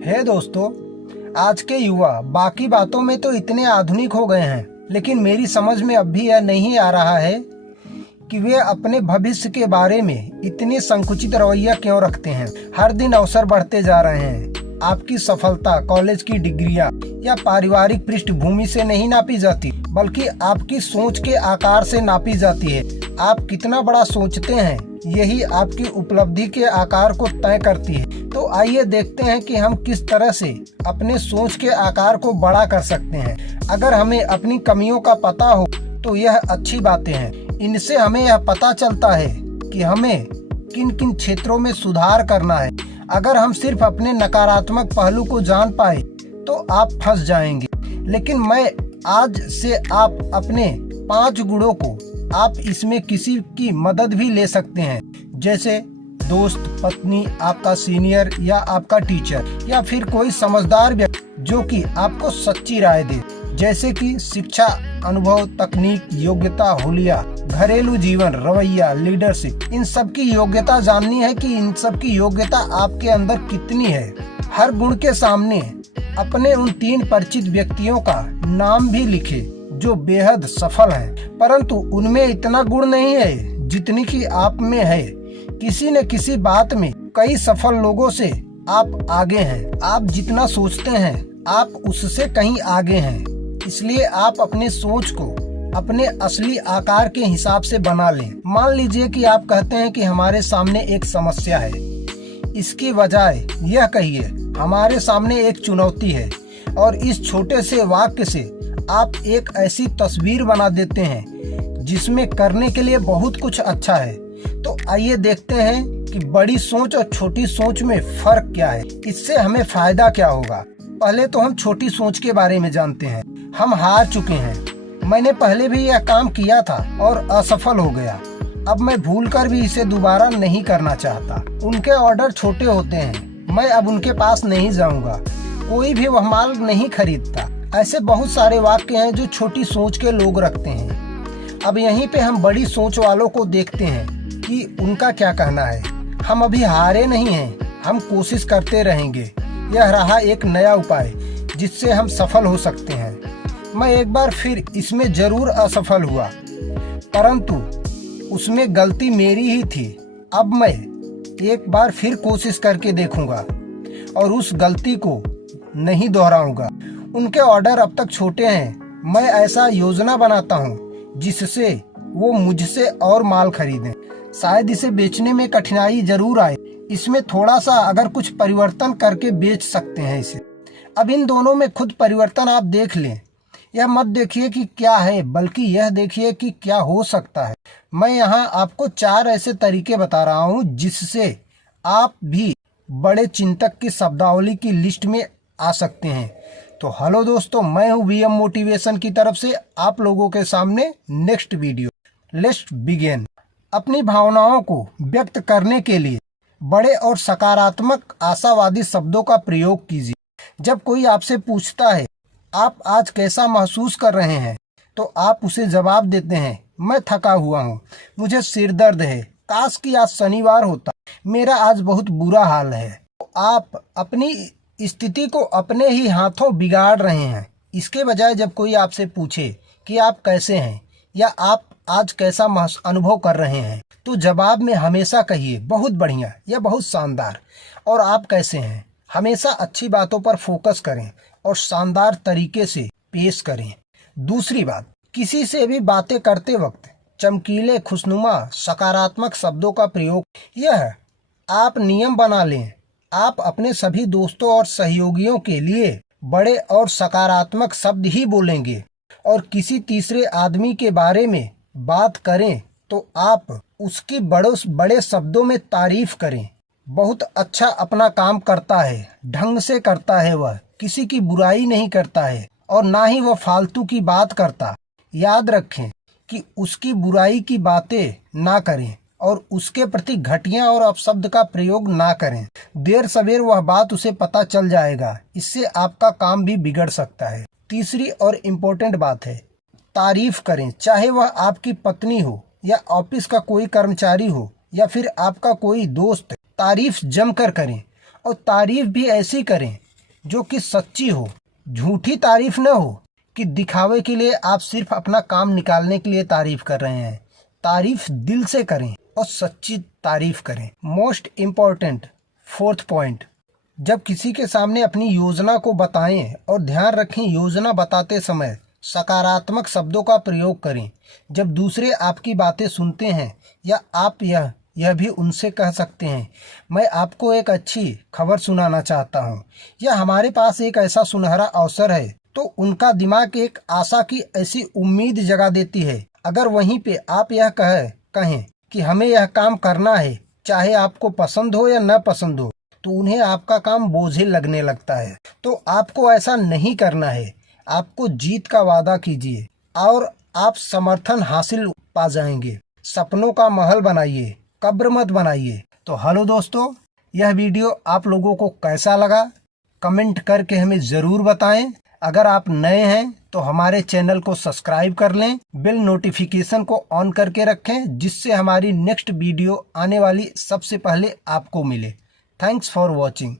है दोस्तों, आज के युवा बाकी बातों में तो इतने आधुनिक हो गए हैं, लेकिन मेरी समझ में अब भी यह नहीं आ रहा है कि वे अपने भविष्य के बारे में इतने संकुचित रवैया क्यों रखते हैं। हर दिन अवसर बढ़ते जा रहे हैं। आपकी सफलता कॉलेज की डिग्रियां या पारिवारिक पृष्ठभूमि से नहीं नापी जाती, बल्कि आपकी सोच के आकार से नापी जाती है। आप कितना बड़ा सोचते हैं, यही आपकी उपलब्धि के आकार को तय करती है। तो आइए देखते हैं कि हम किस तरह से अपने सोच के आकार को बड़ा कर सकते हैं। अगर हमें अपनी कमियों का पता हो तो यह अच्छी बातें हैं। इनसे हमें यह पता चलता है कि हमें किन किन क्षेत्रों में सुधार करना है। अगर हम सिर्फ अपने नकारात्मक पहलू को जान पाए तो आप फंस जाएंगे। लेकिन मैं आज से आप अपने 5 गुणों को आप इसमें किसी की मदद भी ले सकते हैं, जैसे दोस्त, पत्नी, आपका सीनियर या आपका टीचर, या फिर कोई समझदार व्यक्ति जो कि आपको सच्ची राय दे, जैसे कि शिक्षा, अनुभव, तकनीक, योग्यता, हुलिया, घरेलू जीवन, रवैया, लीडरशिप। इन सब की योग्यता जाननी है कि इन सब की योग्यता आपके अंदर कितनी है। हर गुण के सामने अपने उन 3 परिचित व्यक्तियों का नाम भी लिखे जो बेहद सफल हैं, परंतु उनमें इतना गुण नहीं है जितनी कि आप में है। किसी न किसी बात में कई सफल लोगों से आप आगे हैं। आप जितना सोचते हैं आप उससे कहीं आगे हैं। इसलिए आप अपने सोच को अपने असली आकार के हिसाब से बना लें। मान लीजिए कि आप कहते हैं कि हमारे सामने एक समस्या है, इसकी बजाय यह कहिए हमारे सामने एक चुनौती है, और इस छोटे से वाक्य से आप एक ऐसी तस्वीर बना देते हैं जिसमें करने के लिए बहुत कुछ अच्छा है। तो आइए देखते हैं कि बड़ी सोच और छोटी सोच में फर्क क्या है, इससे हमें फायदा क्या होगा। पहले तो हम छोटी सोच के बारे में जानते हैं। हम हार चुके हैं। मैंने पहले भी यह काम किया था और असफल हो गया। अब मैं भूलकर भी इसे दोबारा नहीं करना चाहता। उनके ऑर्डर छोटे होते हैं, मैं अब उनके पास नहीं जाऊंगा। कोई भी वह माल नहीं खरीदता। ऐसे बहुत सारे वाक्य हैं जो छोटी सोच के लोग रखते हैं। अब यहीं पे हम बड़ी सोच वालों को देखते हैं कि उनका क्या कहना है। हम अभी हारे नहीं हैं, हम कोशिश करते रहेंगे। यह रहा एक नया उपाय जिससे हम सफल हो सकते हैं। मैं एक बार फिर इसमें जरूर असफल हुआ, परंतु उसमें गलती मेरी ही थी। अब मैं एक बार फिर कोशिश करके देखूंगा और उस गलती को नहीं दोहराऊंगा। उनके ऑर्डर अब तक छोटे हैं। मैं ऐसा योजना बनाता हूँ जिससे वो मुझसे और माल खरीदें। शायद इसे बेचने में कठिनाई जरूर आए। इसमें थोड़ा सा अगर कुछ परिवर्तन करके बेच सकते हैं इसे। अब इन दोनों में खुद परिवर्तन आप देख लें। यह मत देखिए कि क्या है, बल्कि यह देखिए कि क्या हो सकता है। मैं यहाँ आपको 4 ऐसे तरीके बता रहा हूँ जिससे आप भी बड़े चिंतक की शब्दावली की लिस्ट में आ सकते हैं। तो हेलो दोस्तों, मैं हूँ वीएम मोटिवेशन की तरफ से आप लोगों के सामने नेक्स्ट वीडियो। Let's begin. अपनी भावनाओं को व्यक्त करने के लिए बड़े और सकारात्मक आशावादी शब्दों का प्रयोग कीजिए। जब कोई आपसे पूछता है आप आज कैसा महसूस कर रहे हैं, तो आप उसे जवाब देते हैं, मैं थका हुआ हूँ, मुझे सिर दर्द है, काश कि आज शनिवार होता, मेरा आज बहुत बुरा हाल है। तो आप अपनी स्थिति को अपने ही हाथों बिगाड़ रहे हैं। इसके बजाय जब कोई आपसे पूछे कि आप कैसे हैं या आप आज कैसा अनुभव कर रहे हैं, तो जवाब में हमेशा कहिए बहुत बढ़िया या बहुत शानदार। और आप कैसे हैं, हमेशा अच्छी बातों पर फोकस करें और शानदार तरीके से पेश करें। दूसरी बात, किसी से भी बातें करते वक्त चमकीले, खुशनुमा, सकारात्मक शब्दों का प्रयोग। यह आप नियम बना लें। आप अपने सभी दोस्तों और सहयोगियों के लिए बड़े और सकारात्मक शब्द ही बोलेंगे, और किसी तीसरे आदमी के बारे में बात करें तो आप उसकी बड़े शब्दों में तारीफ करें। बहुत अच्छा अपना काम करता है, ढंग से करता है, वह किसी की बुराई नहीं करता है और ना ही वह फालतू की बात करता। याद रखें कि उसकी बुराई की बातें ना करें और उसके प्रति घटिया और अपशब्द का प्रयोग ना करें। देर सवेर वह बात उसे पता चल जाएगा। इससे आपका काम भी बिगड़ सकता है। तीसरी और इम्पोर्टेंट बात है, तारीफ करें। चाहे वह आपकी पत्नी हो या ऑफिस का कोई कर्मचारी हो या फिर आपका कोई दोस्त, तारीफ जमकर करें और तारीफ भी ऐसी करें जो कि सच्ची हो। झूठी तारीफ न हो कि दिखावे के लिए आप सिर्फ अपना काम निकालने के लिए तारीफ कर रहे हैं। तारीफ दिल से करें और सच्ची तारीफ करें। मोस्ट इम्पॉर्टेंट 4th पॉइंट, जब किसी के सामने अपनी योजना को बताएं और ध्यान रखें योजना बताते समय सकारात्मक शब्दों का प्रयोग करें। जब दूसरे आपकी बातें सुनते हैं या आप यह भी उनसे कह सकते हैं, मैं आपको एक अच्छी खबर सुनाना चाहता हूँ, या हमारे पास एक ऐसा सुनहरा अवसर है। तो उनका दिमाग एक आशा की ऐसी उम्मीद जगा देती है। अगर वहीं पे आप यह कहें कि हमें यह काम करना है, चाहे आपको पसंद हो या न पसंद हो, तो उन्हें आपका काम बोझिल लगने लगता है। तो आपको ऐसा नहीं करना है। आपको जीत का वादा कीजिए और आप समर्थन हासिल पा जाएंगे। सपनों का महल बनाइए, कब्र मत बनाइए। तो हेलो दोस्तों, यह वीडियो आप लोगों को कैसा लगा कमेंट करके हमें ज़रूर बताएं। अगर आप नए हैं तो हमारे चैनल को सब्सक्राइब कर लें, बेल नोटिफिकेशन को ऑन करके रखें, जिससे हमारी नेक्स्ट वीडियो आने वाली सबसे पहले आपको मिले। Thanks for watching.